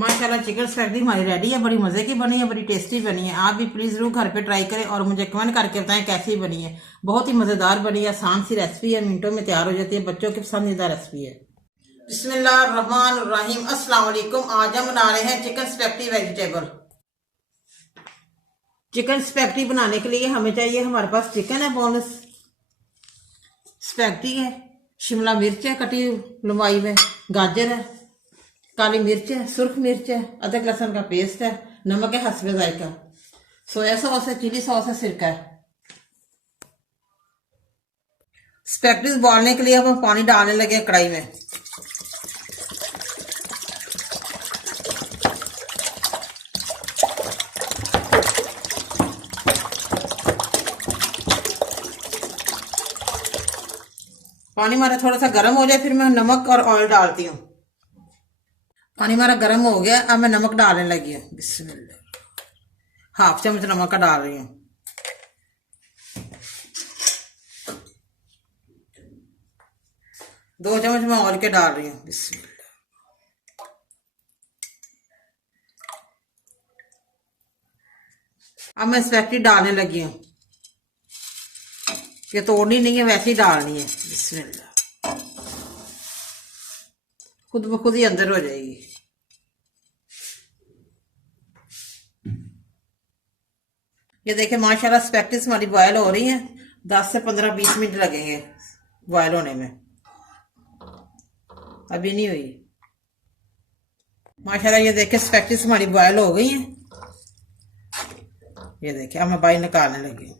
माशाल्लाह chicken spaghetti हमारी ready है। बड़ी मज़े की बनी है, बड़ी टेस्टी बनी है। आप भी प्लीज़ ज़रूर घर पे ट्राई करें और मुझे कमेंट करके बताएं कैसी बनी है। बहुत ही मज़ेदार बनी है, आसान सी रेसिपी है, मिनटों में तैयार हो जाती है, बच्चों की पसंदीदा रेसिपी है। बिस्मिल्लाहिर्रहमानिर्रहीम, अस्सलाम वालेकुम। आज हम बना रहे हैं chicken spaghetti vegetable. Chicken spaghetti बनाने के लिए हमें चाहिए, हमारे पास चिकन है, बोनलेस स्पैगेटी है, शिमला मिर्च है कटी लंबाई में, गाजर है, काली मिर्च है, सुर्ख मिर्च है, अदरक लहसुन का पेस्ट है, नमक है हस्बे जायका, सोया सॉस है, चिली सॉस है, सिरका है। स्पैगेटी उबालने के लिए हम पानी डालने लगे कढ़ाई में। पानी हमारा थोड़ा सा गर्म हो जाए फिर मैं नमक और ऑयल डालती हूँ। पानी हमारा गर्म हो गया, अब मैं नमक डालने लगी हूँ। बिस्मिल्लाह, हाफ चम्मच नमक का डाल रही हूँ। दो चम्मच मैं ऑयल के डाल रही हूँ। बिस्मिल्लाह। अब मैं स्पैगेटी डालने लगी हूँ। ये तोड़नी नहीं है, वैसे ही डालनी है। बिस्मिल्लाह, खुद ब खुद ही अंदर हो जाएगी। ये देखिए माशाल्लाह स्पैगेटी हमारी बॉयल हो रही है। 10 से 15-20 मिनट लगेंगे बॉयल होने में, अभी नहीं हुई। माशाल्लाह ये देखिए स्पैगेटी हमारी बॉयल हो गई है। ये देखिए अब मैं बाहर निकालने लगी हूँ।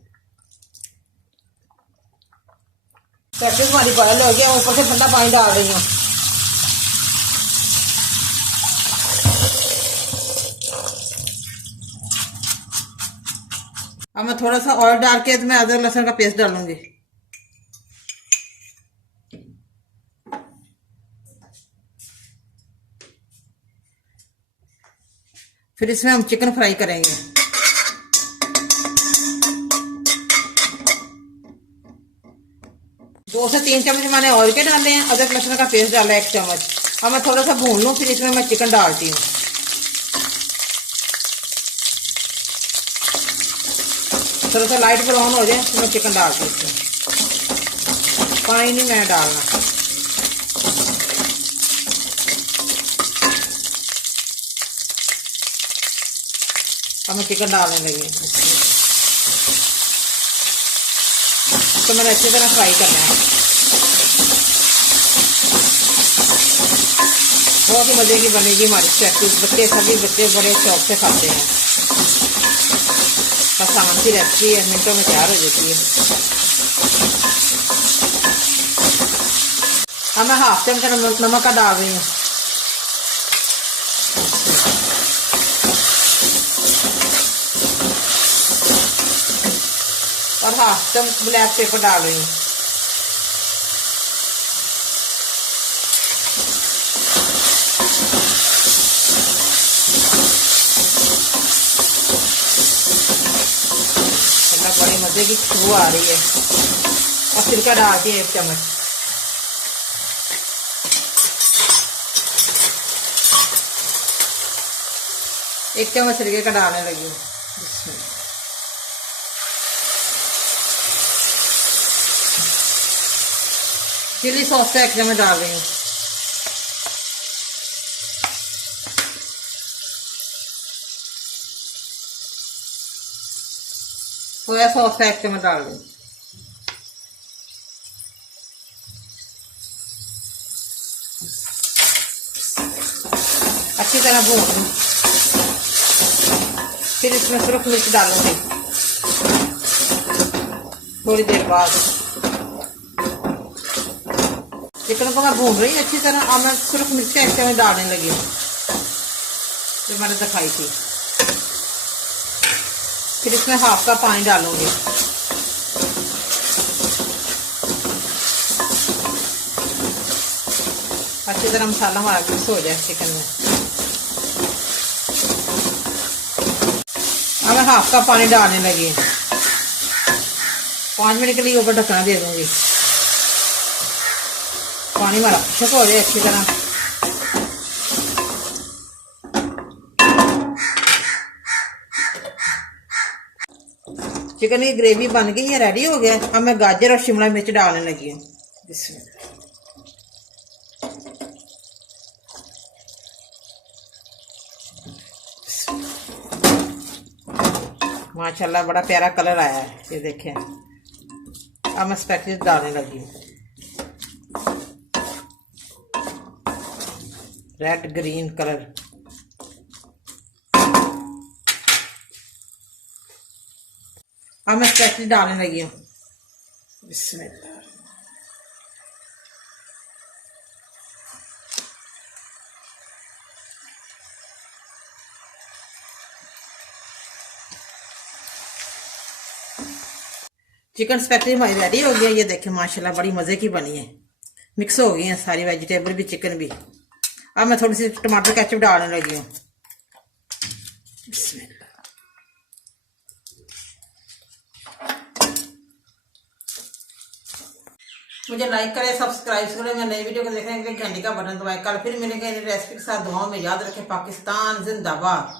स्पैगेटी हमारी बॉयल हो गया, ऊपर से ठंडा पानी डाल रही हूँ। अब मैं थोड़ा सा ऑयल डाल के मैं अदरक लहसुन का पेस्ट डालूंगी। फिर इसमें हम चिकन फ्राई करेंगे। दो से 3 चम्मच मैंने ऑयल के डाले हैं, अदरक लहसुन का पेस्ट डाला है 1 चम्मच। अब मैं थोड़ा सा भून लूँ, फिर इसमें मैं चिकन डालती हूँ। थोड़ा सा लाइट ब्राउन हो जाए तो मैं चिकन डालती हूँ इसमें। पानी नहीं मैं डालना। अब मैं चिकन डालने लगी हूँ। तो मैंने अच्छी तरह फ्राई करना है। बहुत ही मजे की बनेगी हमारी स्पैगेटी। बच्चे, सभी बच्चे बड़े शौक से खाते हैं। आसान सी रेसिपी है, मिनटों में तैयार हो जाती है। अब मैं हाफ चम्मच नमक का डाल रही हूँ। और हाफ चम्मच ब्लैक पेपर डाल रही हूँ। बड़ी मजे की खुशबू आ रही है। और सिरका डालती है 1 चम्मच। एक चम्मच सिरके का डालने लगी हूँ। चिली सॉस का 1 चम्मच डाल रही हूँ। सोया सॉस का 1 चम्मच डाल दूँ। अच्छी तरह भून लूँ। फिर इसमें सुर्ख मिर्च डालूंगी थोड़ी देर बाद। चिकन को मैं भून रही हूँ अच्छी तरह। अब मैं सुर्ख मिर्च का 1 चम्मच डालने लगी हूँ जो मैंने दिखाई थी। फिर इसमें हाफ कप पानी डालूंगी। अच्छी तरह मसाला हमारा मिक्स हो जाए चिकन में। अब मैं हाफ कप पानी डालने लगी। 5 मिनट के लिए ऊपर ढकना दे दूंगी। पानी हमारा खुश्क हो जाए अच्छी तरह। चिकन की ग्रेवी बन गई है, रेडी हो गया। अब मैं गाजर और शिमला मिर्च डालने लगी हूँ। माशाल्लाह बड़ा प्यारा कलर आया है, ये देखें। अब मैं स्पाइसेस डालने लगी हूँ, रेड ग्रीन कलर। अब मैं स्पाइसेस डालने लगी हूँ। बिस्मिल्लाह। चिकन स्पैगेटी हमारी रेडी हो गया। ये देखें माशाल्लाह बड़ी मज़े की बनी है, मिक्स हो गई है सारी वेजिटेबल भी, चिकन भी। अब मैं थोड़ी सी टमाटर केचप डालने लगी हूँ। मुझे लाइक करें, सब्सक्राइब करें। मैं नई वीडियो को देखने के लिए घंटी का बटन दबाएं। कल फिर मिलेंगे नई रेसिपी के साथ। दुआओं में याद रखें। पाकिस्तान जिंदाबाद।